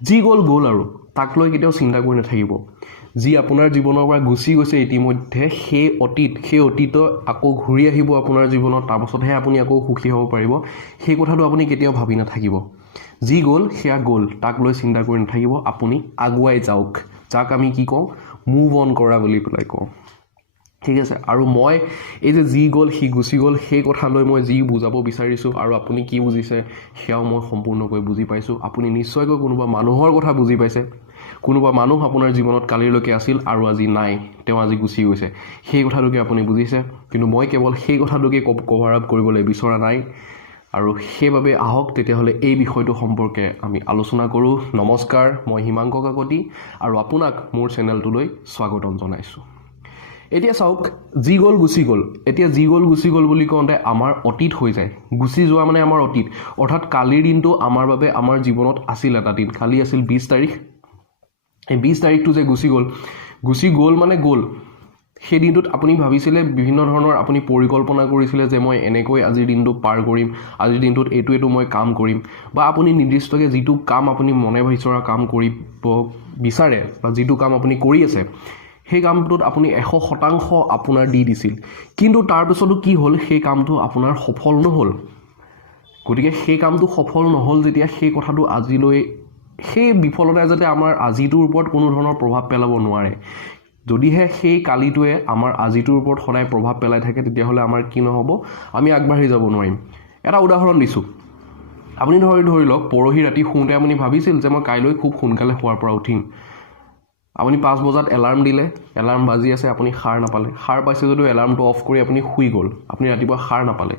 যি গ'ল গ'ল আৰু তাক লৈ কেতিয়াও চিন্তা কৰি নাথাকিব। যি আপোনাৰ জীৱনৰ পৰা গুচি গৈছে ইতিমধ্যে সেই অতীত আকৌ ঘূৰি আহিব আপোনাৰ জীৱনত, তাৰপাছতহে আপুনি আকৌ সুখী হ'ব পাৰিব। সেই কথাটো আপুনি কেতিয়াও ভাবি নাথাকিব। যি গ'ল সেয়া গ'ল, তাক লৈ চিন্তা কৰি নাথাকিব, আপুনি আগুৱাই যাওক, যাক আমি কি কওঁ মুভ অন কৰা বুলি পেলাই কওঁ। ঠিক আছে, আৰু মই এই যে যি গ'ল সি গুচি গ'ল সেই কথা লৈ মই যি বুজাব বিচাৰিছোঁ আৰু আপুনি কি বুজিছে সেয়াও মই সম্পূৰ্ণকৈ বুজি পাইছোঁ। আপুনি নিশ্চয়কৈ কোনোবা মানুহৰ কথা বুজি পাইছে, কোনোবা মানুহ আপোনাৰ জীৱনত কালিলৈকে আছিল আৰু আজি নাই, তেওঁ আজি গুচি গৈছে, সেই কথাটোকে আপুনি বুজিছে। কিন্তু মই কেৱল সেই কথাটোকে কভাৰ আপ কৰিবলৈ বিচৰা নাই, আৰু সেইবাবে আহক তেতিয়াহ'লে এই বিষয়টো সম্পৰ্কে আমি আলোচনা কৰোঁ। নমস্কাৰ, মই হিমাংক কাকতি আৰু আপোনাক মোৰ চেনেলটোলৈ স্বাগতম জনাইছোঁ। এতিয়া চাওক, যি গ'ল গুচি গ'ল। এতিয়া যি গ'ল গুচি গ'ল বুলি কওঁতে আমাৰ অতীত হৈ যায়, গুচি যোৱা মানে আমাৰ অতীত, অৰ্থাৎ কালিৰ দিনটো আমাৰ বাবে আমাৰ জীৱনত আছিল এটা দিন, কালি আছিল 20 তাৰিখ। এই 20 তাৰিখটো যে গুচি গ'ল মানে গ'ল। সেই দিনটোত আপুনি ভাবিছিলে বিভিন্ন ধৰণৰ, আপুনি পৰিকল্পনা কৰিছিলে যে মই এনেকৈ আজিৰ দিনটো পাৰ কৰিম, আজিৰ দিনটোত এইটো মই কাম কৰিম, বা আপুনি নিৰ্দিষ্টকৈ যিটো কাম আপুনি মনে বিচৰা কাম কৰিব বিচাৰে বা যিটো কাম আপুনি কৰি আছে সেই কামটোত আপুনি 100% আপোনাৰ দি দিছিল। কিন্তু তাৰপিছতো কি হ'ল, সেই কামটো আপোনাৰ সফল নহ'ল। গতিকে সেই কামটো সফল নহ'ল যেতিয়া, সেই কথাটো আজিলৈ, সেই বিফলতাই যাতে আমাৰ আজিটোৰ ওপৰত কোনো ধৰণৰ প্ৰভাৱ পেলাব নোৱাৰে। যদিহে সেই কালিটোৱে আমাৰ আজিটোৰ ওপৰত সদায় প্ৰভাৱ পেলাই থাকে, তেতিয়াহ'লে আমাৰ কি নহ'ব, আমি আগবাঢ়ি যাব নোৱাৰিম। এটা উদাহৰণ দিছোঁ, আপুনি ধৰি লওক পৰহি ৰাতি শুওঁতে আপুনি ভাবিছিল যে মই কাইলৈ খুব সোনকালে শুৱাৰ পৰা উঠিম। আপুনি 5 বজাত এলাৰ্ম দিলে, এলাৰ্ম বাজি আছে, আপুনি সাৰ নাপালে, সাৰ পাইছে যদিও এলাৰ্মটো অফ কৰি আপুনি শুই গ'ল, আপুনি ৰাতিপুৱা সাৰ নাপালে।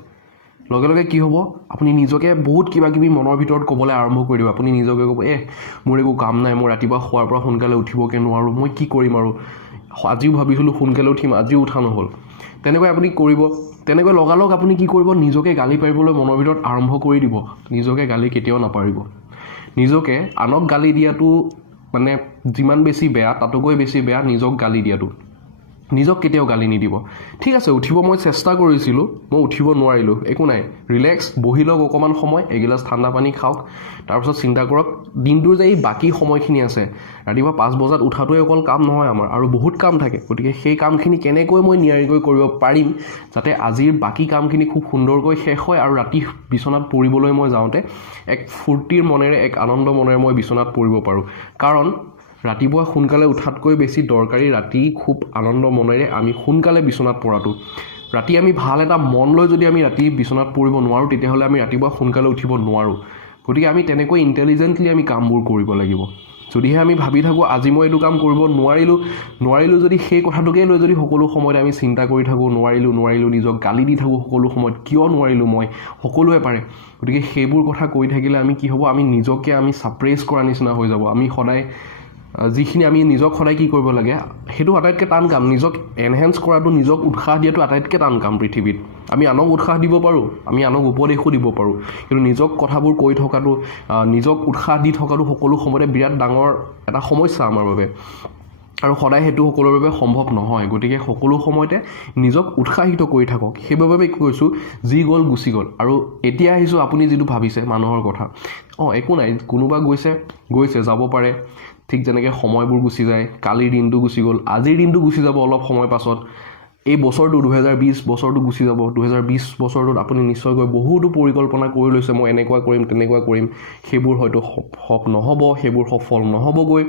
লগে লগে কি হ'ব, আপুনি নিজকে বহুত কিবা কিবি মনৰ ভিতৰত ক'বলৈ আৰম্ভ কৰি দিব। আপুনি নিজকে ক'ব, মোৰ একো কাম নাই, মই ৰাতিপুৱা শুৱাৰ পৰা সোনকালে উঠিবকৈ নোৱাৰোঁ, মই কি কৰিম আৰু, আজিও ভাবিছিলোঁ সোনকালে উঠিম, আজিও উঠা নহ'ল। তেনেকৈ আপুনি কৰিব, তেনেকৈ লগালগ আপুনি কি কৰিব, নিজকে গালি পাৰিবলৈ মনৰ ভিতৰত আৰম্ভ কৰি দিব। নিজকে গালি কেতিয়াও নাপাৰিব। নিজকে, আনক গালি দিয়াটো মানে যিমান বেছি বেয়া, তাতোকৈ বেছি বেয়া নিজক গালি দিয়াটো। নিজক কেতিয়াও গালি নিদিব। ঠিক আছে, উঠিব মই চেষ্টা কৰিছিলোঁ, মই উঠিব নোৱাৰিলোঁ, একো নাই, ৰিলেক্স, বহি লওক অকণমান সময়, এগিলাচ ঠাণ্ডা পানী খাওক, তাৰপিছত চিন্তা কৰক দিনটোৰ যে এই বাকী সময়খিনি আছে, ৰাতিপুৱা 5 বজাত উঠাটোৱে অকল কাম নহয় আমাৰ, আৰু বহুত কাম থাকে। গতিকে সেই কামখিনি কেনেকৈ মই নিয়াৰিকৈ কৰিব পাৰিম, যাতে আজিৰ বাকী কামখিনি খুব সুন্দৰকৈ শেষ হয়, আৰু ৰাতি বিচনাত পৰিবলৈ মই যাওঁতে এক ফূৰ্তিৰ মনেৰে, এক আনন্দ মনেৰে মই বিচনাত পৰিব পাৰোঁ। কাৰণ ৰাতিপুৱা সোনকালে উঠাতকৈ বেছি দৰকাৰী ৰাতি খুব আনন্দ মনেৰে আমি সোনকালে বিচনাত পৰাটো। ৰাতি আমি ভাল এটা মন লৈ যদি আমি ৰাতি বিচনাত পৰিব নোৱাৰোঁ, তেতিয়াহ'লে আমি ৰাতিপুৱা সোনকালে উঠিব নোৱাৰোঁ। গতিকে আমি তেনেকৈ ইণ্টেলিজেণ্টলি আমি কামবোৰ কৰিব লাগিব। যদিহে আমি ভাবি থাকোঁ আজি মই এইটো কাম কৰিব নোৱাৰিলোঁ যদি সেই কথাটোকে লৈ যদি সকলো সময়ত আমি চিন্তা কৰি থাকোঁ, নোৱাৰিলোঁ, নিজক গালি দি থাকোঁ সকলো সময়ত, কিয় নোৱাৰিলোঁ মই, সকলোৱে পাৰে। গতিকে সেইবোৰ কথা কৈ থাকিলে আমি কি হ'ব, আমি নিজকে আমি ছাপ্ৰেছ কৰা নিচিনা হৈ যাব। আমি সদায় যিখিনি আমি নিজক সদায় কি কৰিব লাগে, সেইটো আটাইতকৈ টান কাম। নিজক এনহেঞ্চ কৰাটো, নিজক উৎসাহ দিয়াটো আটাইতকৈ টান কাম পৃথিৱীত। আমি আনক উৎসাহ দিব পাৰোঁ, আমি আনক উপদেশো দিব পাৰোঁ, কিন্তু নিজক কথাবোৰ কৈ থকাটো, নিজক উৎসাহ দি থকাটো সকলো সময়তে বিৰাট ডাঙৰ এটা সমস্যা আমাৰ বাবে, আৰু সদায় সেইটো সকলোৰে বাবে সম্ভৱ নহয়। গতিকে সকলো সময়তে নিজক উৎসাহিত কৰি থাকক। সেইবাবে কৈছোঁ যি গ'ল গুচি গ'ল। আৰু এতিয়া আহিছোঁ আপুনি যিটো ভাবিছে মানুহৰ কথা, একো নাই, কোনোবা গৈছে যাব পাৰে, ঠিক যেনেকৈ সময়বোৰ গুচি যায়, কালিৰ দিনটো গুচি গ'ল, আজিৰ দিনটো গুচি যাব অলপ সময় পাছত, এই বছৰটো 2020 বছৰটো গুচি যাব। 2020 বছৰটোত আপুনি নিশ্চয়কৈ বহুতো পৰিকল্পনা কৰি লৈছে, মই এনেকুৱা কৰিম তেনেকুৱা কৰিম, সেইবোৰ হয়তো নহ'ব, সেইবোৰ সফল নহ'বগৈ,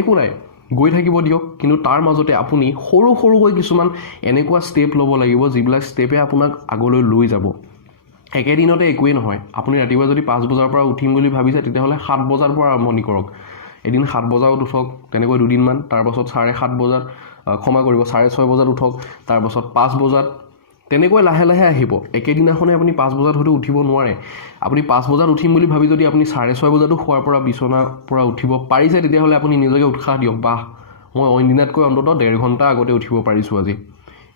একো নাই, গৈ থাকিব দিয়ক। কিন্তু তাৰ মাজতে আপুনি সৰুকৈ কিছুমান এনেকুৱা ষ্টেপ ল'ব লাগিব, যিবিলাক ষ্টেপে আপোনাক আগলৈ লৈ যাব। একেদিনতে একোৱেই নহয়। আপুনি ৰাতিপুৱা যদি 5 বজাৰ পৰা উঠিম বুলি ভাবিছে, তেতিয়াহ'লে 7 বজাৰ পৰা আৰম্ভণি কৰক। এদিন 7 বজাত উঠক, তেনেকৈ দুদিনমান, তাৰপাছত 7:30 বজাত, 6:30 বজাত উঠক, তাৰপাছত 5 বজাত, তেনেকৈ লাহে লাহে আহিব। একেদিনাখনে আপুনি 5 বজাত হয়তো উঠিব নোৱাৰে। আপুনি 5 বজাত উঠিম বুলি ভাবি যদি আপুনি 6:30 বজাতো শোৱাৰ পৰা বিচনাৰ পৰা উঠিব পাৰিছে, তেতিয়াহ'লে আপুনি নিজকে উৎসাহ দিয়ক, বাহ, মই অইন দিনাতকৈ অন্ততঃ 1.5 ঘণ্টা আগতে উঠিব পাৰিছোঁ আজি।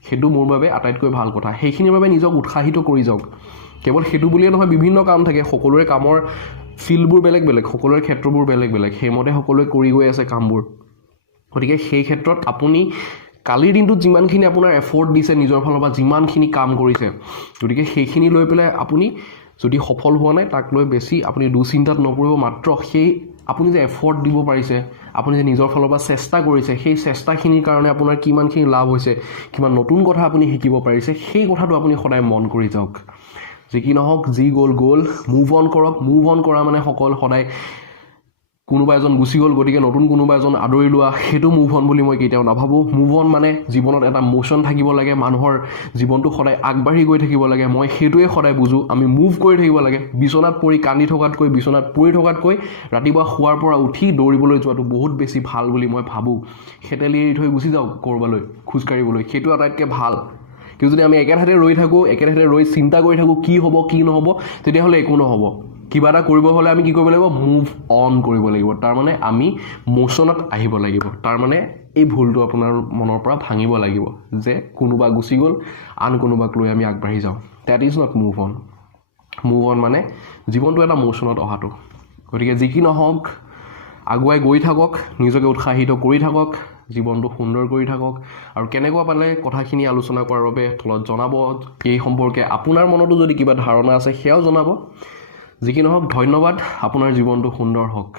সেইটো মোৰ বাবে আটাইতকৈ ভাল কথা। সেইখিনিৰ বাবে নিজক উৎসাহিত কৰি যাওক। কেৱল সেইটো বুলিয়ে নহয়, বিভিন্ন কাম থাকে, সকলোৰে কামৰ ফিল্ডবোৰ বেলেগ বেলেগ, সকলোৰে ক্ষেত্ৰবোৰ বেলেগ বেলেগ, সেইমতে সকলোৱে কৰি গৈ আছে কামবোৰ। গতিকে সেই ক্ষেত্ৰত আপুনি কালিৰ দিনটোত যিমানখিনি আপোনাৰ এফৰ্ট দিছে, নিজৰ ফালৰ পৰা যিমানখিনি কাম কৰিছে, গতিকে সেইখিনি লৈ পেলাই আপুনি যদি সফল হোৱা নাই, তাক লৈ বেছি আপুনি দুচিন্তাত নপৰিব। মাত্ৰ সেই আপুনি যে এফৰ্ট দিব পাৰিছে, আপুনি যে নিজৰ ফালৰ পৰা চেষ্টা কৰিছে, সেই চেষ্টাখিনিৰ কাৰণে আপোনাৰ কিমানখিনি লাভ হৈছে, কিমান নতুন কথা আপুনি শিকিব পাৰিছে, সেই কথাটো আপুনি সদায় মন কৰি যাওক। যি কি নহওক, যি গ'ল গ'ল, মুভ অন কৰক। মুভ অন কৰা মানে সদায় কোনোবা এজন গুচি গ'ল গতিকে নতুন কোনোবা এজন আদৰি লোৱা, সেইটো মুভ অন বুলি মই কেতিয়াও নাভাবোঁ। মুভ অন মানে জীৱনত এটা মোশ্যন থাকিব লাগে, মানুহৰ জীৱনটো সদায় আগবাঢ়ি গৈ থাকিব লাগে। মই সেইটোৱে সদায় বুজোঁ। আমি মুভ কৰি থাকিব লাগে। বিচনাত পৰি কান্দি থকাতকৈ, বিচনাত পৰি থকাতকৈ ৰাতিপুৱা শোৱাৰ পৰা উঠি দৌৰিবলৈ যোৱাটো বহুত বেছি ভাল বুলি মই ভাবোঁ। হেতেলি এৰি থৈ গুচি যাওক ক'ৰবালৈ খোজকাঢ়িবলৈ, সেইটো আটাইতকৈ ভাল। কিন্তু যদি আমি একে ঠাইতে ৰৈ থাকোঁ, একে ঠাইতে ৰৈ চিন্তা কৰি থাকোঁ কি হ'ব কি নহ'ব, তেতিয়াহ'লে একো নহ'ব। কিবা এটা কৰিব হ'লে আমি কি কৰিব লাগিব? মুভ অন কৰিব লাগিব। তাৰমানে আমি মোশ্যনত আহিব লাগিব। তাৰমানে এই ভুলটো আপোনাৰ মনৰ পৰা ভাঙিব লাগিব যে কোনোবা গুচি গ'ল, আন কোনোবাক লৈ আমি আগবাঢ়ি যাওঁ। That is not move on. Move on মানে জীৱনটো এটা মোশ্যনত অহাটো। গতিকে যি কি নহওক, আগুৱাই গৈ থাকক, নিজকে উৎসাহিত কৰি থাকক, জীৱনটো সুন্দৰ কৰি থাকক। আৰু কেনেকুৱা পালে কথাখিনি আলোচনা কৰাৰ বাবে তলত জনাব। এই সম্পৰ্কে আপোনাৰ মনতো যদি কিবা ধাৰণা আছে সেয়াও জনাব। যি কি নহওক, ধন্যবাদ। আপোনাৰ জীৱনটো সুন্দৰ হওক।